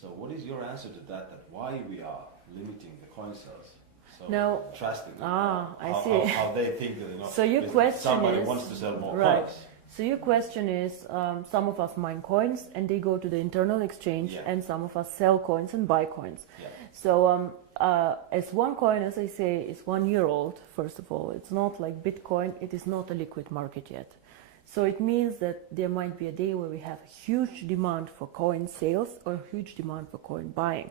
So what is your answer to that, that why we are limiting the coin sales so Now, drastically? I see. How they think that, you know, so your question somebody is, wants to sell more right. coins. So your question is, some of us mine coins and they go to the internal exchange, Yeah. and some of us sell coins and buy coins. Yeah. So as OneCoin, as I say, is 1 year old, first of all, it's not like Bitcoin, it is not a liquid market yet. So it means that there might be a day where we have a huge demand for coin sales or a huge demand for coin buying.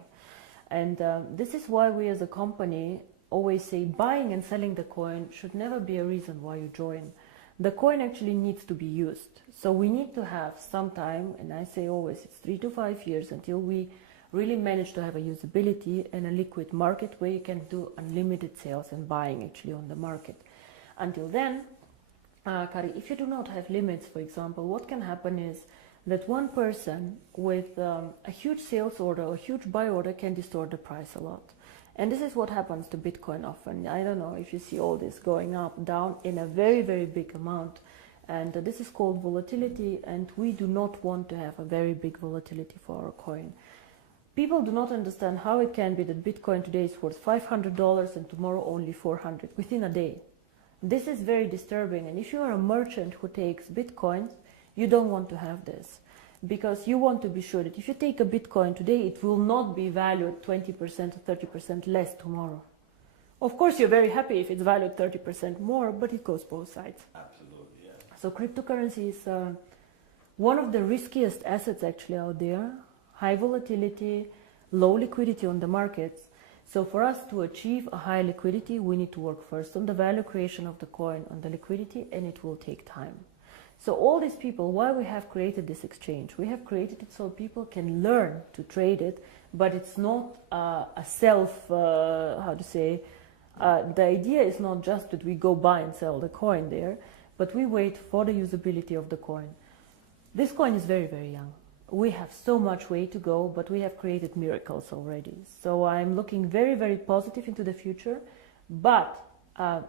And this is why we as a company always say buying and selling the coin should never be a reason why you join. The coin actually needs to be used. So we need to have some time, and I say always it's 3 to 5 years until we really manage to have a usability and a liquid market where you can do unlimited sales and buying actually on the market. Until then, Kari, if you do not have limits, for example, what can happen is that one person with a huge sales order or huge buy order can distort the price a lot. And this is what happens to Bitcoin often. I don't know if you see all this going up, down in a very, very big amount. And this is called volatility, and we do not want to have a very big volatility for our coin. People do not understand how it can be that Bitcoin today is worth $500 and tomorrow only 400 within a day. This is very disturbing, and if you are a merchant who takes Bitcoins, you don't want to have this, because you want to be sure that if you take a Bitcoin today, it will not be valued 20% or 30% less tomorrow. Of course, you're very happy if it's valued 30% more, but it goes both sides. Absolutely, yeah. So cryptocurrency is one of the riskiest assets actually out there. High volatility, low liquidity on the markets. So for us to achieve a high liquidity, we need to work first on the value creation of the coin, on the liquidity, and it will take time. So all these people, why we have created this exchange? We have created it so people can learn to trade it, but it's not a self, the idea is not just that we go buy and sell the coin there, but we wait for the usability of the coin. This coin is very, very young. We have so much way to go, but we have created miracles already. So I'm looking very, very positive into the future. But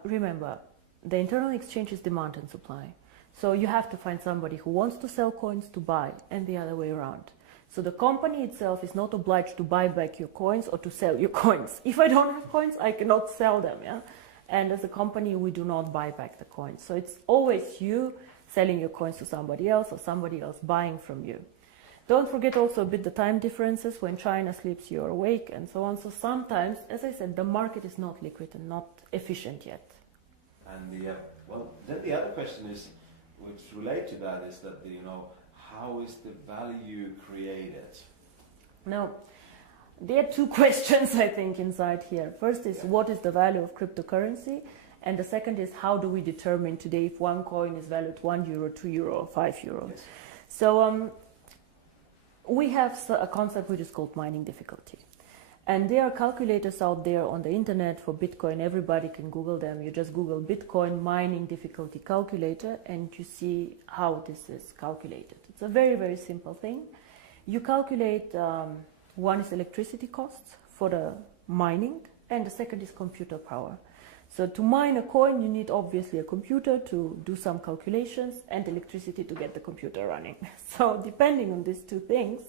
remember, the internal exchange is demand and supply. So you have to find somebody who wants to sell coins to buy, and the other way around. So the company itself is not obliged to buy back your coins or to sell your coins. If I don't have coins, I cannot sell them. Yeah? And as a company, we do not buy back the coins. So it's always you selling your coins to somebody else or somebody else buying from you. Don't forget also a bit the time differences. When China sleeps, you're awake, and so on. So sometimes, as I said, the market is not liquid and not efficient yet. And then the other question is, which relate to that, is that how is the value created? Now, there are two questions I think inside here. First is what is the value of cryptocurrency, and the second is how do we determine today if one coin is valued €1, €2, or €5? Yes. So we have a concept which is called mining difficulty. And there are calculators out there on the internet for Bitcoin. Everybody can Google them. You just Google Bitcoin mining difficulty calculator and you see how this is calculated. It's a very, very simple thing. You calculate, one is electricity costs for the mining, and the second is computer power. So to mine a coin, you need obviously a computer to do some calculations and electricity to get the computer running. So depending on these two things,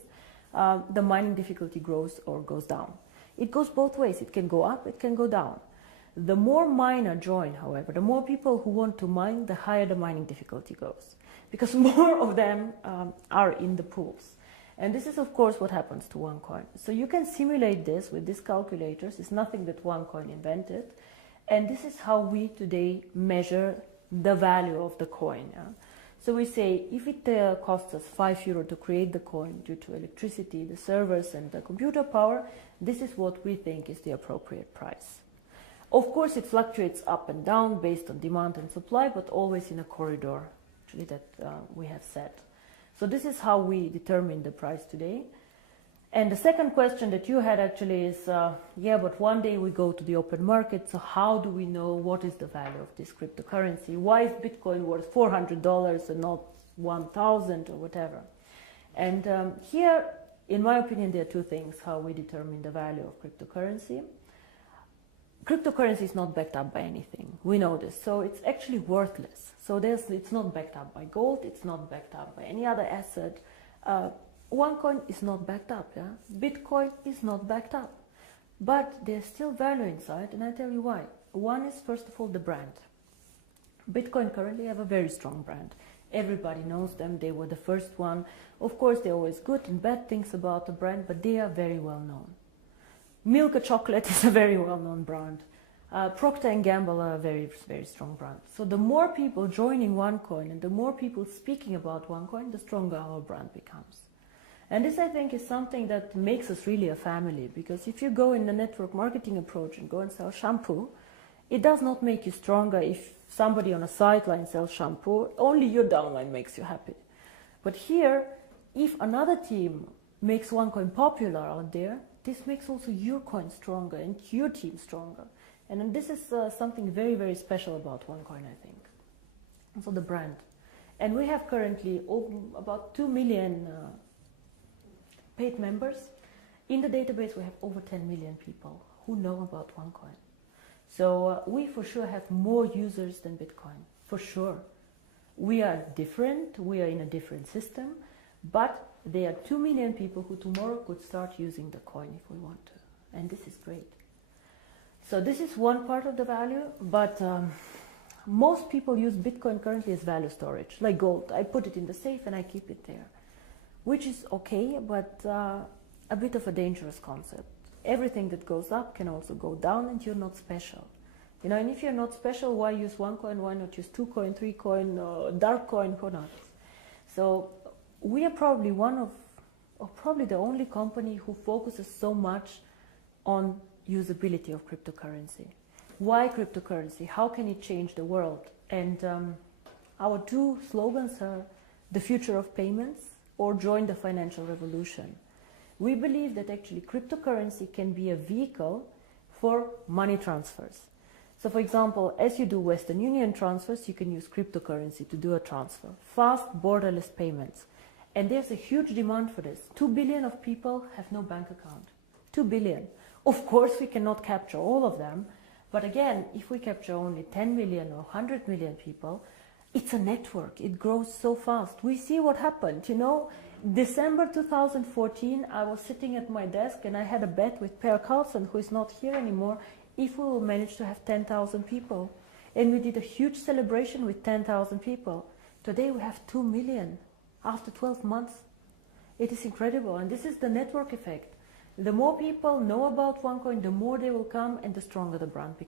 the mining difficulty grows or goes down. It goes both ways. It can go up, it can go down. The more miner join, however, the more people who want to mine, the higher the mining difficulty goes, because more of them are in the pools. And this is, of course, what happens to OneCoin. So you can simulate this with these calculators. It's nothing that OneCoin invented. And this is how we today measure the value of the coin. Yeah? So we say if it costs us €5 to create the coin due to electricity, the servers and the computer power, this is what we think is the appropriate price. Of course, it fluctuates up and down based on demand and supply, but always in a corridor actually that we have set. So this is how we determine the price today. And the second question that you had actually is, but one day we go to the open market, so how do we know what is the value of this cryptocurrency? Why is Bitcoin worth $400 and not 1,000 or whatever? And here, in my opinion, there are two things how we determine the value of cryptocurrency. Cryptocurrency is not backed up by anything. We know this. So it's actually worthless. So it's not backed up by gold. It's not backed up by any other asset. OneCoin is not backed up, yeah? Bitcoin is not backed up. But there's still value inside, and I tell you why. One is, first of all, the brand. Bitcoin currently have a very strong brand. Everybody knows them, they were the first one. Of course, there are always good and bad things about the brand, but they are very well known. Milka Chocolate is a very well-known brand. Procter & Gamble are a very, very strong brand. So the more people joining OneCoin and the more people speaking about OneCoin, the stronger our brand becomes. And this, I think, is something that makes us really a family, because if you go in the network marketing approach and go and sell shampoo, it does not make you stronger if somebody on a sideline sells shampoo. Only your downline makes you happy. But here, if another team makes OneCoin popular out there, this makes also your coin stronger and your team stronger. And this is something very, very special about OneCoin, I think. Also the brand. And we have currently about 2 million paid members. In the database, we have over 10 million people who know about OneCoin. So we for sure have more users than Bitcoin, for sure. We are different, we are in a different system, but there are 2 million people who tomorrow could start using the coin if we want to. And this is great. So this is one part of the value, but most people use Bitcoin currently as value storage, like gold. I put it in the safe and I keep it there, which is okay, but a bit of a dangerous concept. Everything that goes up can also go down, and you're not special. You know, and if you're not special, why use OneCoin? Why not use 2Coin, 3Coin, dark coin, who knows? So we are probably one of, or probably the only company who focuses so much on usability of cryptocurrency. Why cryptocurrency? How can it change the world? And our two slogans are the future of payments or join the financial revolution. We believe that actually cryptocurrency can be a vehicle for money transfers. So for example, as you do Western Union transfers, you can use cryptocurrency to do a transfer. Fast, borderless payments. And there's a huge demand for this. 2 billion of people have no bank account. 2 billion. Of course, we cannot capture all of them. But again, if we capture only 10 million or 100 million people, it's a network. It grows so fast. We see what happened, you know. December 2014, I was sitting at my desk and I had a bet with Per Carlson, who is not here anymore, if we will manage to have 10,000 people. And we did a huge celebration with 10,000 people. Today we have 2 million after 12 months. It is incredible, and this is the network effect. The more people know about OneCoin, the more they will come and the stronger the brand becomes.